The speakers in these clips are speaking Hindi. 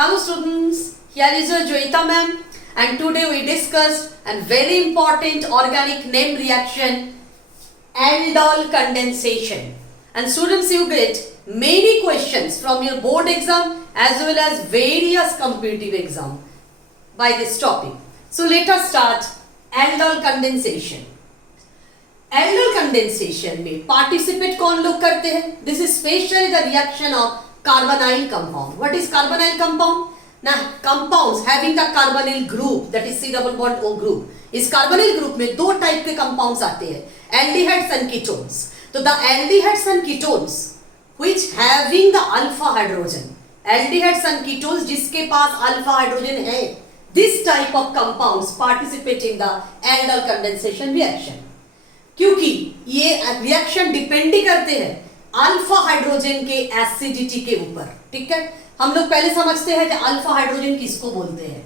Hello students, here is your Joita ma'am and today we discussed a very important organic name reaction, aldol condensation. And students, you get many questions from your board exam as well as various competitive exam by this topic. So let us start aldol condensation. Aldol condensation में participate कौन लोग करते हैं? This is specially the reaction of carbonyl compound. What is carbonyl compound? Now compounds having the carbonyl group, that is C double bond O group. इस carbonyl group में दो टाइप के compounds आते हैं, aldehydes and ketones. तो the aldehydes and ketones which having the alpha hydrogen, aldehydes and ketones जिसके पास alpha hydrogen है, this type of compounds participate in the aldol condensation reaction. क्योंकि ये रिएक्शन डिपेंड ही करते हैं अल्फा हाइड्रोजन के एसिडिटी के ऊपर. ठीक है, हम लोग पहले समझते हैं कि अल्फा हाइड्रोजन किसको बोलते हैं.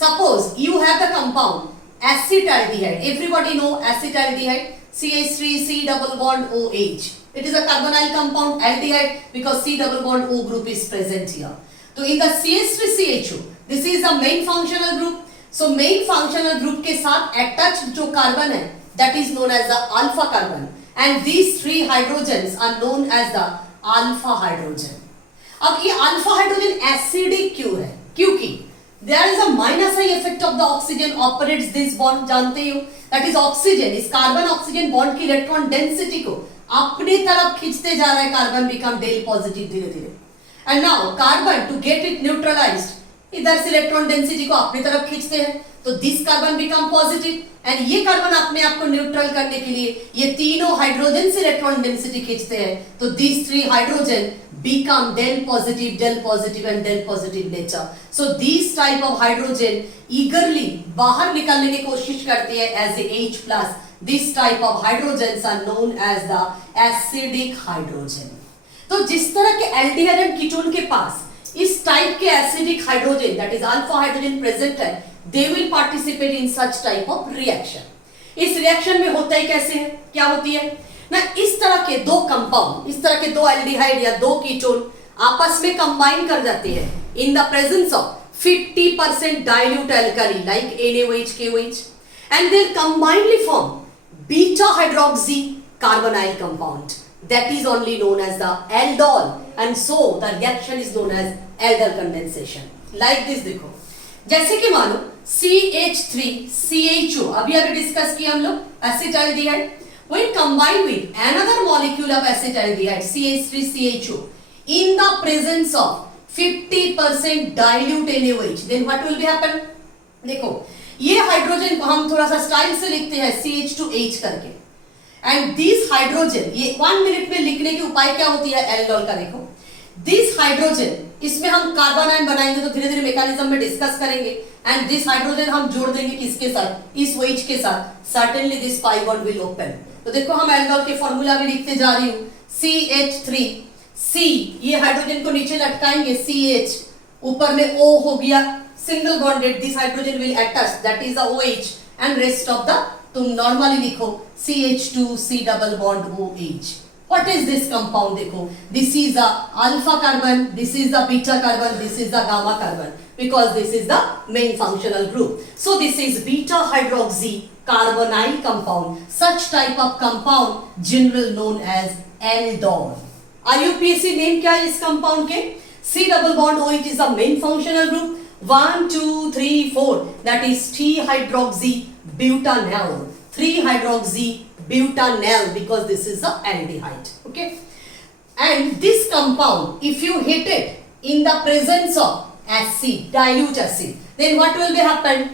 Suppose you have the compound acetaldehyde. Everybody know acetaldehyde, CH3C double bond OH. It is a carbonyl compound aldehyde because C double bond O group is present here. तो in the CH3CHO, this is the main functional group. So main functional group के साथ attached जो कार्बन है, that is known as the alpha carbon, and these three hydrogens are known as the alpha hydrogen. अब ये alpha hydrogen acidic क्यों है? क्योंकि there is a minus I effect of the oxygen operates this bond. जानते हो, that is oxygen, इस कार्बन ऑक्सीजन बॉन्ड की इलेक्ट्रॉन डेंसिटी को अपनी तरफ खींचते जा रहा है. कार्बन बिकम डेल पॉजिटिव धीरे धीरे, and now carbon to get it neutralized इधर से इलेक्ट्रॉन डेंसिटी को अपनी तरफ खींचते हैं, तो this carbon become positive, and ये कार्बन अपने आप को न्यूट्रल करने के लिए ये तीनों हाइड्रोजन से इलेक्ट्रॉन डेंसिटी खींचते हैं. तो this three hydrogen become del positive and del positive nature. So these type of hydrogen eagerly बाहर निकालने की कोशिश करते हैं as a H plus. This type of hydrogens are known as the acidic hydrogen. तो जिस तरह के aldehyde and ketone के पास इस टाइप के acidic hydrogen that is alpha hydrogen present है, they will participate in such type of reaction. इस रिएक्शन में होता है कैसे है, क्या होती है ना, इस तरह के दो कंपाउंड, इस तरह के दो एल्डिहाइड या दो कीटोन आपस में कंबाइन कर जाते हैं in the presence of 50% dilute alkali like NaOH KOH, and they combinedly form beta hydroxy carbonyl compound that is only known as the aldol, and so the reaction is known as aldol condensation. Like this, देखो जैसे कि मानो CH3CHO अभी डिस्कस किया हम लोग acetaldehyde, when combined with another molecule of acetaldehyde CH3CHO in the presence of 50% dilute NaOH, then what will be happen? देखो ये हाइड्रोजन को हम थोड़ा सा स्टाइल से लिखते हैं CH2H करके, एंड दिस हाइड्रोजन ये 1 मिनट में लिखने की उपाय क्या होती है एल्डोल का. देखो दिस हाइड्रोजन, इसमें हम कार्बन आयन बनाएंगे तो धीरे धीरे मैकेनिज्म में डिस्कस करेंगे, एंड दिस हाइड्रोजन हम जोड़ देंगे किसके साथ, इस OH के साथ. Certainly this pi bond will open. तो देखो हम एल्डोल के फॉर्मूला भी लिखते जा रही हूँ. CH3C, ये हाइड्रोजन को नीचे लटकाएंगे, CH ऊपर में O हो गया, single bonded, this hydrogen will attach, that is the OH, and rest of the तुम नॉर्मली लिखो CH2C double bond OH. What is this compound? देखो this is the alpha carbon, this is the beta carbon, this is the gamma carbon, because this is the main functional group. So this is beta hydroxy carbonyl compound. Such type of compound general known as aldol. IUPAC name क्या है इस compound के? C double bond OH is the main functional group. 1 2 3 4, that is 3 hydroxy butanol. 3 hydroxy butanol because this is the aldehyde. Okay, and this compound if you hit it in the presence of acid, dilute acid, then what will be happen?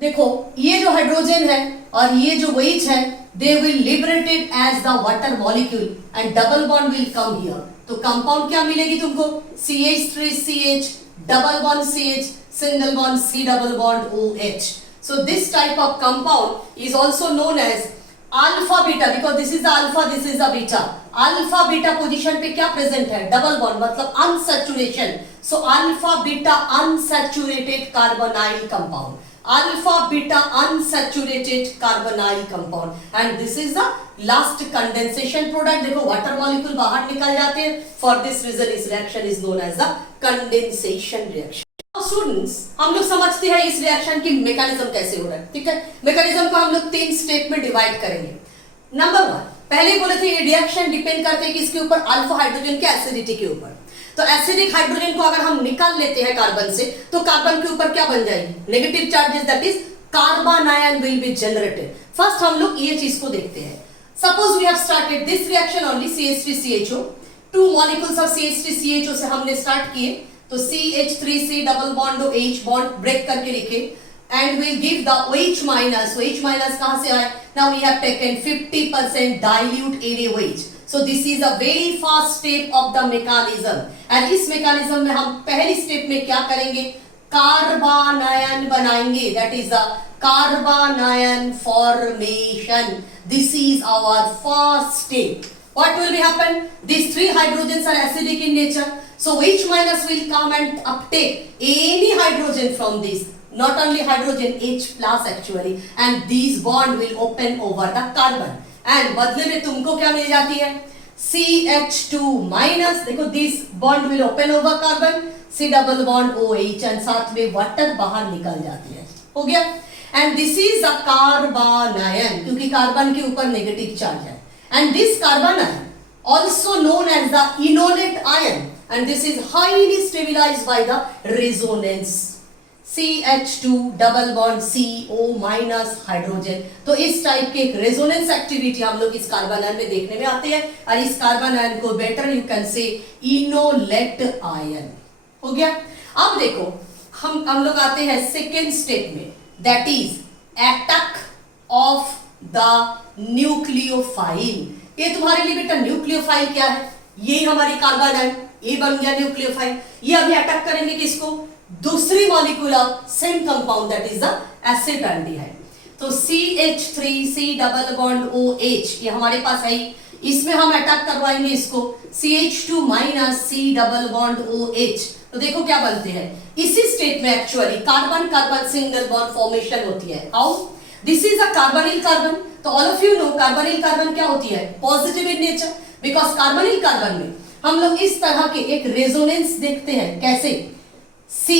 देखो ये जो हाइड्रोजन है और ये जो OH है, they will liberated as the water molecule and double bond will come here. तो कंपाउंड क्या मिलेगी तुमको, CH3CH double bond CH single bond C double bond OH. So this type of compound is also known as alpha beta because this is the alpha, this is the beta. Alpha beta position पे क्या present है, डबल बॉन्ड मतलब unsaturation. So alpha beta unsaturated carbonyl compound. Alpha beta unsaturated carbonyl compound, and this is the last condensation product. देखो water molecule बाहर निकल जाते हैं. For this reason, this reaction is known as the condensation reaction. Students, हम लोग समझते हैं इस रिएक्शन की मैकेनिज्म कैसे हो रहा है, ठीक है। मैकेनिज्म को हम लोग 3 स्टेप में डिवाइड करेंगे। नंबर 1, पहले बोले थे ये रिएक्शन डिपेंड करते हैं किसके ऊपर, अल्फा हाइड्रोजन के एसिडिटी के ऊपर। तो एसिडिक हाइड्रोजन को अगर हम निकाल लेते हैं कार्बन से, तो कार्बन के ऊपर क्या बन जाएगी, negative charges, that is carbanion will be generated. First हम लोग ये चीज को देखते हैं। Suppose we have started this reaction only CH3CHO, 2 molecules of CH3CHO से हमने स्टार्ट किए, तो CH3C double bond H bond break करके लिखे and we'll give the OH minus, OH minus कहां से आए, now we have taken 50% dilute NaOH, so this is a very fast step of the mechanism and इस mechanism में हम पहली स्टेप में क्या करेंगे, कार्बन आयन बनाएंगे, that is the carbon ion formation. This is our first step. What will be happen? These 3 hydrogens are acidic in nature, so H minus will come and uptake any hydrogen from this, not only hydrogen, H plus actually, and these bond will open over the carbon and बदले में तुमको क्या मिल जाती है, CH2 minus, देखो this bond will open over carbon, C double bond OH and साथ में वाटर बाहर निकल जाती है, हो गया। and this is a carbon ion क्योंकि कार्बन के ऊपर नेगेटिव चार्ज है, and this carbon ion also known as the enolate ion and this is highly stabilized by the resonance, CH2 double bond CO minus hydrogen. तो इस टाइप के रेजोनेंस एक्टिविटी हम लोग इस कार्बन आयन में देखने में आते हैं और इस कार्बन आयन को बेटर यू कैन से इनोलेट आयन, हो गया। अब देखो हम लोग आते हैं सेकेंड स्टेप में, that is attack of the nucleophile. ये तुम्हारे लिए बेटा न्यूक्लियोफाइल क्या है, यही हमारी कार्बन आयन, ये बन गया न्यूक्लियोफाइल। ये अभी अटैक करेंगे किसको, दूसरी molecule of same compound that is the acetaldehyde. तो CH3C डबल बॉन्ड OH ये हमारे पास है, इसमें हम अटैक करवाएंगे इसको CH2 minus C double bond OH। तो देखो क्या बनते हैं, इसी स्टेट में actually carbon carbon single bond formation होती है। How, this is a carbonyl carbon. तो all of you know carbonyl carbon क्या होती है, positive in nature, because carbonyl carbon में हम लोग इस तरह के एक रेजोनेंस देखते हैं, कैसे, C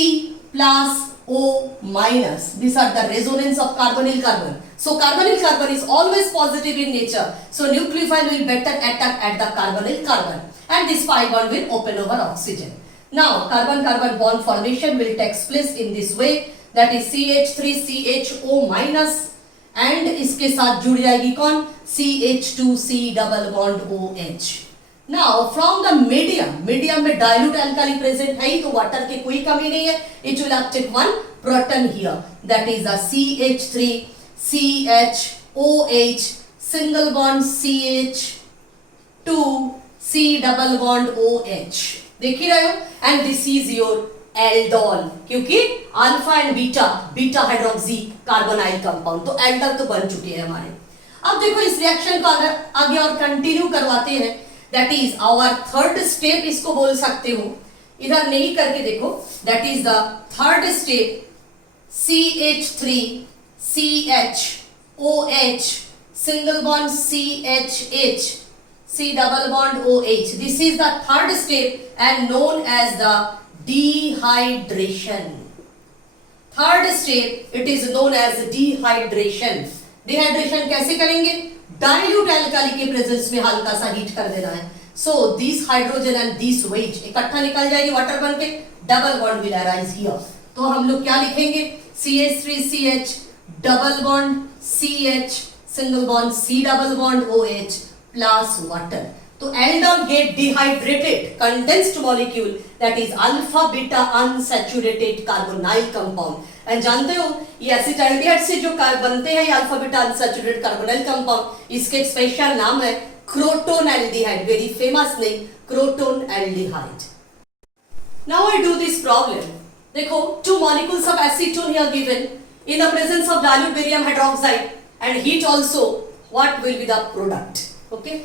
plus O minus, these are the resonance of carbonyl carbon. So carbonyl carbon is always positive in nature, so nucleophile will better attack at the carbonyl carbon and this pi bond will open over oxygen. Now carbon carbon bond formation will take place in this way, that is CH3CHO minus and इसके साथ जुड़ जाएगी कौन, CH2C double bond OH. Now from the medium में dilute alkali present है ही, तो वाटर की कोई कमी नहीं है, it will take one proton here, that is the CH3 CHOH single bond CH2 C double bond OH, देख ही रहे हो, and this is your aldol, क्योंकि alpha and beta hydroxy carbonyl compound, तो एल्डोल तो बन चुके हैं हमारे। अब देखो इस रिएक्शन को अगर आगे और कंटिन्यू करवाते हैं, that is our third step इसको बोल सकते हो, इधर नहीं करके देखो, that is the third step, CH3 CHOH single bond CHH C double bond OH, this is the third step and known as the dehydration. Third step it is known as dehydration. Dehydration कैसे करेंगे, डाइल्यूट एल्काली के प्रेजेंस में हल्का सा हीट कर देना है, so this hydrogen and this OH इकट्ठा निकल जाएगी वाटर बन के, double bond will arise here. तो हम लोग क्या लिखेंगे, CH3CH double bond CH single bond C double bond OH plus water. तो aldol get dehydrated condensed molecule, that is alpha beta unsaturated carbonyl compound. And जानते हो ये एसिटाल्डिहाइड से जो बनते हैं ये alpha beta unsaturated carbonyl compound, इसके एक स्पेशल नाम है crotonaldehyde, very famous name crotonaldehyde. Now I do this problem, देखो 2 molecules of acetone here given in the presence of dilute barium hydroxide and heat also, what will be the product? Okay,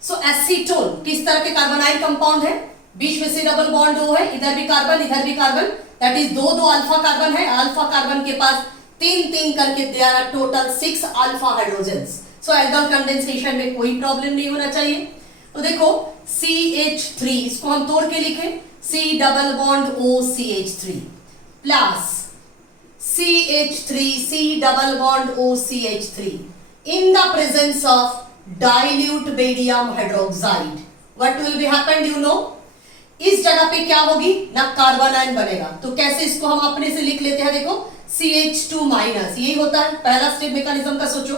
so acetone किस तरह के कार्बोनाइल कंपाउंड है, बीच में से डबल बॉन्ड O है, इधर भी कार्बन, दैट इज दो अल्फा कार्बन है, अल्फा कार्बन के पास 3 करके they are total 6 alpha hydrogens. So aldol condensation में कोई प्रॉब्लम नहीं होना चाहिए। तो देखो CH3 इसको हम तोड़ के लिखें, C double bond O CH3 plus CH3 C double bond OCH3 in the presence of dilute barium hydroxide. What will be happen? You know, इस जगह पे क्या होगी ना, कार्बन आयन बनेगा. तो कैसे इसको हम अपने से लिख लेते हैं, देखो CH2 माइनस, यही होता है पहला स्टेप मैकेनिज्म का. सोचो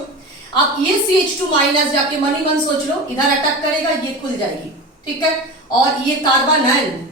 आप ये CH2 माइनस जाके मन ही मन सोच लो, इधर अटैक करेगा, ये खुल जाएगी, ठीक है. और ये carbon ion,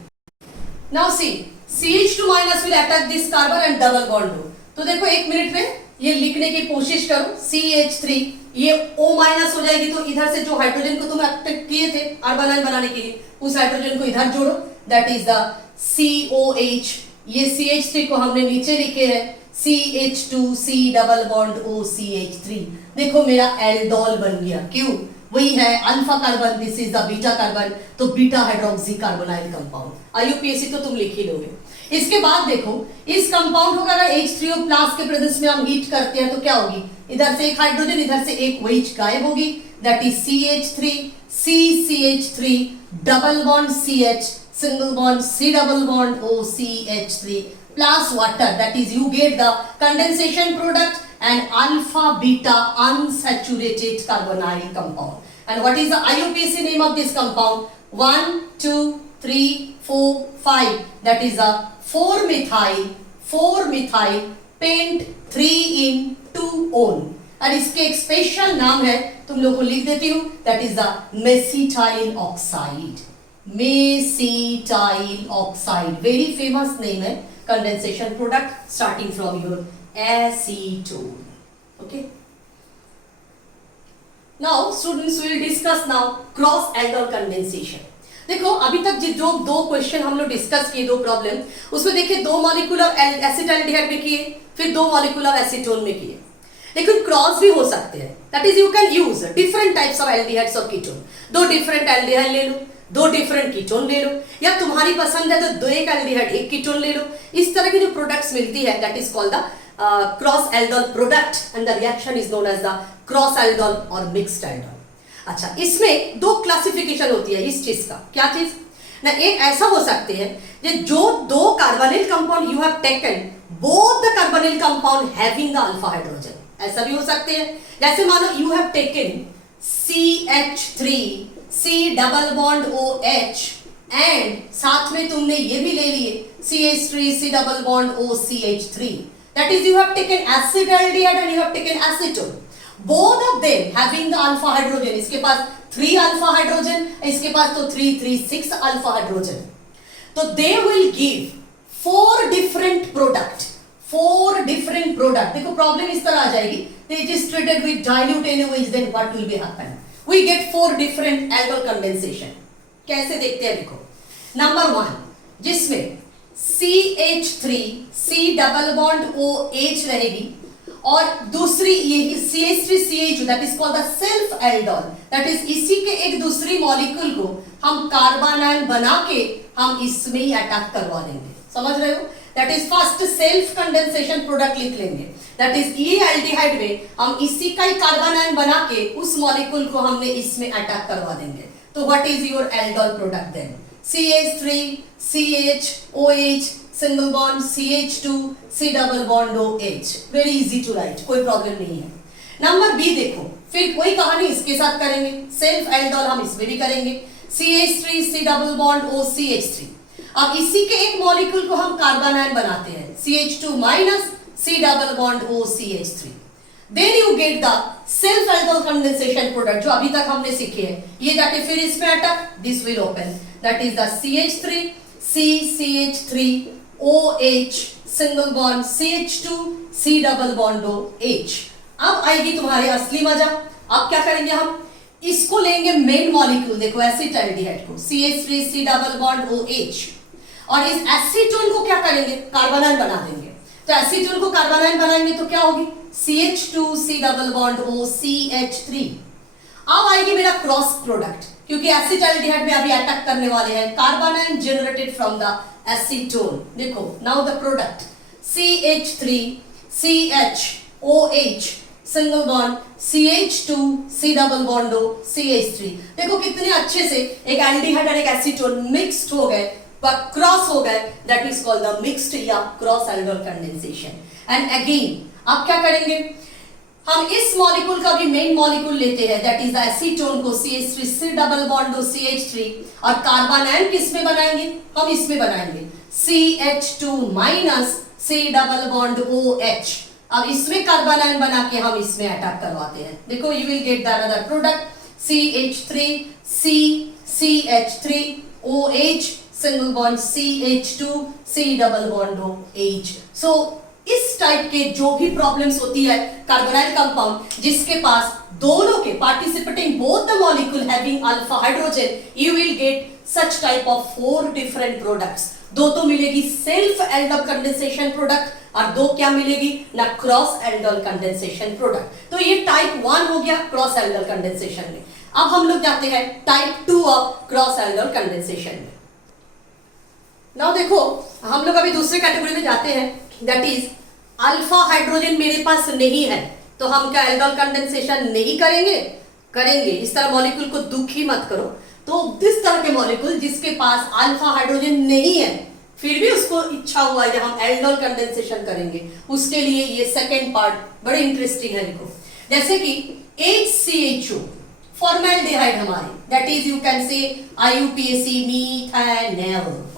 now see CH2 minus will attack this carbon and double bond हो. तो देखो एक मिनट में ये लिखने की कोशिश करो, CH3 ये O माइनस हो जाएगी, तो इधर से जो हाइड्रोजन को तुम अटैक किए थे कार्बन आयन बनाने के लिए, उस हाइड्रोजन को इधर जोड़ो, दैट इज द COH. ये CH3 को हमने नीचे लिखे है CH2 C double bond OCH3. देखो मेरा एल्डोल बन गया, क्यों? वही है alpha carbon, this is the beta carbon, तो beta hydroxy carbonyl compound. IUPAC तो तुम लिख ही लोगे. इसके बाद देखो इस कंपाउंड को अगर H3O प्लस के प्रेजेंस में हम हीट करते हैं तो क्या होगी, इधर से एक हाइड्रोजन, इधर से एक OH गायब होगी, that is CH3 CCH3 double bond CH single bond C double bond OCH3 plus water, that is you get the condensation product and alpha beta unsaturated carbonyl compound. And what is the IUPAC name of this compound? 1 2 3 4 5, that is a 4 methyl pent 3 in 2 on. और इसके एक स्पेशल नाम है, तुम लोग को लिख देती हूँ, that is the mesityl oxide. Mesityl oxide very famous name है, condensation product starting from your acetone. Okay, now students will discuss now cross aldol condensation. देखो अभी तक जो दो क्वेश्चन हम लोग डिस्कस किए, दो प्रॉब्लम, उसमें देखिए दो मॉलिक्यूलर एसिटाल्डिहाइड में किए, फिर दो मॉलिक्यूलर एसीटोन में किए. लेकिन क्रॉस भी हो सकते हैं, that is you can use different types of aldehydes और कीटोन. दो डिफरेंट एल्डिहाइड ले लो, दो डिफरेंट कीटोन ले लो, या तुम्हारी पसंद है तो दो एक एल्डिहाइड एक कीटोन ले लो. इस तरह की जो प्रोडक्ट्स मिलती है that is called the cross aldol product and the reaction is known as the cross aldol और मिक्स्ड एल्डोल. अच्छा, इसमें दो क्लासिफिकेशन होती है इस चीज का. क्या चीज ना, एक ऐसा हो सकते हैं जो दो carbonyl compound you have taken, both the carbonyl compound having the alpha hydrogen, ऐसा भी हो सकते हैं. जैसे मानो you have taken CH3 C double bond OH and साथ में तुमने ये भी ले लिए CH3 C double bond OCH3, that is you have taken acetaldehyde and you have taken acetone, both of them having the alpha hydrogen. इसके पास 3 alpha hydrogen, इसके पास तो 3 3 6 alpha hydrogen. तो they will give 4 different product. देखो प्रॉब्लम इस तरह आ जाएगी, it is treated with dilute anyways, then what will be happen? We get 4 different aldol condensation. कैसे देखते हैं, देखो नंबर 1 जिसमें CH3 C double bond OH रहेगी, और दूसरी यही CH3 CH, that is called the self aldol, that is इसी के एक दूसरी मॉलिक्यूल को हम कार्बन आयन बना के हम इसमें ही अटैक करवा देंगे. समझ रहे हो, that is first self condensation product लिख लेंगे, दैट इज ये एल्डिहाइड में हम इसी का ही कार्बन आयन बना के उस मॉलिक्यूल को हमने इसमें अटैक करवा देंगे. तो what is your aldol product then? CH3 CH OH single bond CH2 C double bond OH. Very easy to write, कोई प्रॉब्लम नहीं है. नंबर बी देखो, फिर वही कहानी इसके साथ करेंगे, सेल्फ एल्डोल हम इसमें भी करेंगे, CH3 C double bond OCH3. अब इसी के एक मॉलिक्यूल को हम कार्बन आयन बनाते हैं CH2 minus C double bond OCH3. Then you get the self aldol condensation product जो अभी तक हमने सीखे हैं. ये जाके फिर इसमें attack, this will open, that is the CH3 C CH3 OH single bond CH2 C double bond OH. अब आएगी तुम्हारे असली मजा. अब क्या करेंगे, हम इसको लेंगे मेन मॉलिक्यूल, देखो एसिटाल्डिहाइड को CH3 C double bond OH, और इस एसीटोन को क्या करेंगे, कार्बन आयन बना देंगे. तो एसीटोन को कार्बन आयन बनाएंगे तो क्या होगी, CH2 C double bond OCH3. अब आएगी मेरा क्रॉस प्रोडक्ट, क्योंकि एसिटाल्डिहाइड में अभी अटैक करने वाले हैं carbon ion generated from the acetone. देखो now the product CH3 CH OH single bond CH2 C double bond OCH3. देखो कितने अच्छे से एक एल्डिहाइड और एक एसीटोन मिक्स्ड हो गए, क्रॉस हो गए, that is called the mixed या cross aldol condensation. And again आप क्या करेंगे, हम इस मॉलिक्यूल का भी मेन मॉलिक्यूल लेते हैं, दैट इज द एसीटोन को CH3 से डबल बॉन्ड CH3, और कार्बोनाइन किस में बनाएंगे, हम इसमें बनाएंगे CH2 minus C double bond OH। अब इसमें कार्बोनाइन बना के हम इसमें अटैक करवाते हैं। देखो you will get the another product CH3 C CH3 OH single bond CH2 C double bond OH। सो इस टाइप के जो भी प्रॉब्लम्स होती है कार्बोनाइल कंपाउंड जिसके पास दोनों के participating both the molecule having alpha hydrogen, you will get such type of 4 different products. दो तो मिलेगी सेल्फ एल्डोल कंडेंसेशन प्रोडक्ट और दो क्या मिलेगी ना क्रॉस एल्डोल कंडेंसेशन प्रोडक्ट। तो ये टाइप 1 हो गया क्रॉस एल्डोल कंडेंसेशन में। अब हम लोग जाते हैं type 2 of cross aldol condensation में। नाउ देखो हम लोग अभी दूसरे कैटेगरी में जाते हैं, दैट इज अल्फा हाइड्रोजन मेरे पास नहीं है, तो हम क्या एल्डोल कंडेंसेशन नहीं करेंगे, करेंगे। इस तरह मॉलिक्यूल को दुखी मत करो। तो इस तरह के मॉलिक्यूल जिसके पास अल्फा हाइड्रोजन नहीं है फिर भी उसको इच्छा हुआ है हम एल्डोल कंडेंसेशन करेंगे, उसके लिए ये सेकेंड पार्ट बड़े इंटरेस्टिंग है। देखो जैसे कि HCHO फॉर्मेल्डिहाइड हमारी, that is you can say IUPAC methyl,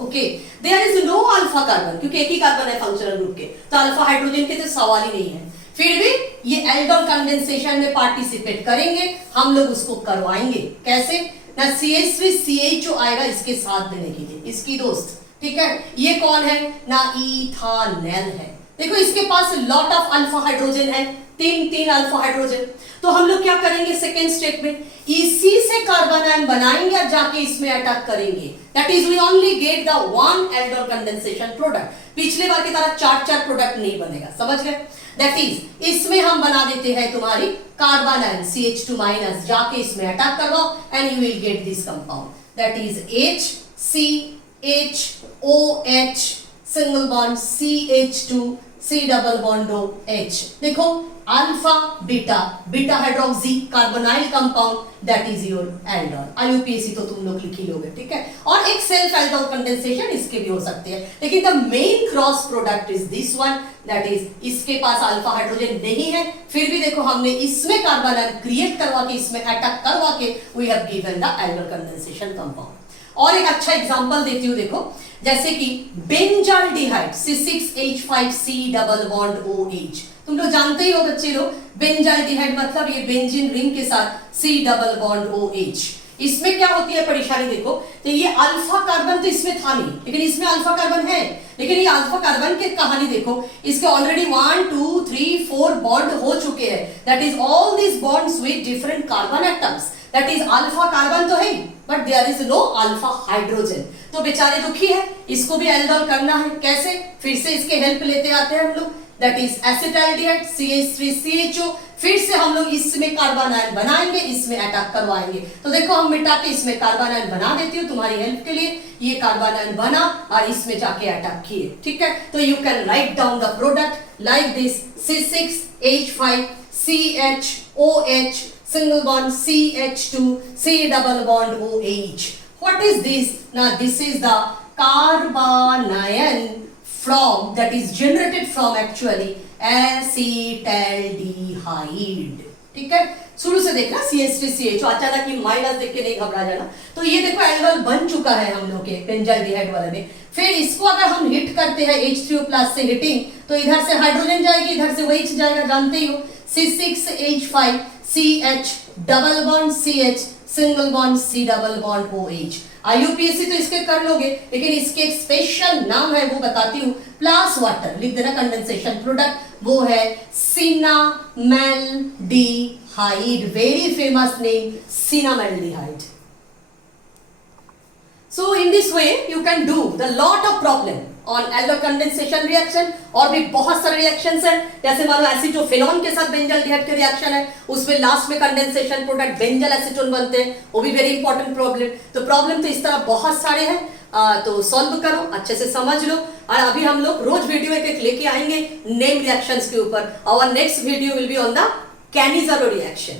okay, there is no alpha carbon, क्योंकि एक ही कार्बन है फंक्शनल ग्रुप के, तो अल्फा हाइड्रोजन के तो सवाल ही नहीं है। फिर भी ये एल्डोल कंडेंसेशन में पार्टिसिपेट करेंगे, हम लोग उसको करवाएंगे। कैसे ना CH3CHO आएगा इसके साथ देने के लिए, इसकी दोस्त, ठीक है। ये कौन है ना इथानल है। देखो इसके पास लॉट ऑफ अल्फा हाइड्रोजन है, तीन अल्फा हाइड्रोजन। तो हम लोग क्या करेंगे सेकेंड स्टेप में, इसी से कार्बोनाइन बनाएंगे और जाके इसमें अटैक करेंगे। That is we only get the one aldol condensation product. पिछले बार की तरह चार प्रोडक्ट नहीं बनेगा, समझ गए। दैट इज इसमें हम बना देते हैं तुम्हारी कार्बोनाइन CH2 माइनस, जाके इसमें अटैक करवाओ and you will get this compound, that is HCHOH single bond CH2 C double bond OH। देखो alpha beta hydroxy carbonyl compound, that is your aldol. IUPAC तो तुम लोग लिख ही लोगे, ठीक है। और एक सेल्फ एल्डोल कंडेंसेशन इसके भी हो सकते हैं, लेकिन the main cross product is this one, that is इसके पास अल्फा हाइड्रोजन नहीं है, फिर भी देखो हमने इसमें कार्बोनाइल क्रिएट करवा के इसमें अटैक करवा के we have given the aldol condensation compound. और एक अच्छा एग्जांपल देती हूं, देखो जैसे कि benzaldehyde C6H5C double bond OH। तुम लोग जानते ही हो बच्चे लोग, बेंजाल्डिहाइड मतलब ये बेंजीन रिंग के साथ C डबल बॉन्ड OH। इसमें क्या होती है परेशानी, देखो तो ये अल्फा कार्बन तो इसमें था नहीं, लेकिन इसमें अल्फा कार्बन है। लेकिन ये अल्फा कार्बन की कहानी देखो, इसके ऑलरेडी 1 2 3 4 बॉन्ड हो चुके हैं, that is all this bonds with different carbon atoms, that is alpha carbon तो है but there is no alpha hydrogen. तो बेचारे दुखी है, इसको भी एल्डोल करना है। कैसे, फिर से इसके हेल्प लेते आते हैं हम लोग, दैट इज एसिटाल्डिहाइड CH3CHO। फिर से हम लोग इसमें कार्बोनाइल बनाएंगे, इसमें अटैक करवाएंगे। तो देखो हम मिटा के इसमें कार्बोनाइल बना देती हूँ तुम्हारी हेल्प के लिए। ये कार्बोनाइल बना और इसमें जाके अटैक किए, ठीक है। तो you can write down the product like this C6H5 CHOH single bond CH2 C double bond OH. What is this? Now this is the carbanion from, that is generated from actually acetaldehyde, ठीक है। शुरू से देखना CH3CHO, अचानक ही माइनस देख के नहीं घबरा जाना। तो ये देखो एल्डोल बन चुका है हम लोग के बेंजाल्डिहाइड वाले में। फिर इसको अगर हम हिट करते हैं H3O+ से हिटिंग, तो इधर से हाइड्रोजन जाएगी, इधर से OH जाएगा, जानते ही हो। C6H5 CH double bond CH single bond C double bond OH। IUPAC तो इसके कर लोगे, लेकिन इसके एक स्पेशल नाम है वो बताती हूँ, प्लस वाटर लिख देना कंडेंसेशन प्रोडक्ट, वो है cinnamaldehyde, very famous name cinnamaldehyde. So in this way you can do the lot of problem on aldol condensation reaction. और भी बहुत सारे रिएक्शंस हैं, जैसे मानो एसीटोफेनॉन के साथ बेंजाल्डिहाइड के रिएक्शन है, उसमें लास्ट में कंडेंसेशन प्रोडक्ट बेंजल एसीटोन बनते हैं, वो भी वेरी इंपॉर्टेंट प्रॉब्लम। तो प्रॉब्लम तो इस तरह बहुत सारे हैं, तो सॉल्व करो, अच्छे से समझ लो। और अभी हम लोग रोज वीडियो एक लेके आएंगे नेम रिएक्शंस के ऊपर। Our next video will be on the Cannizzaro reaction.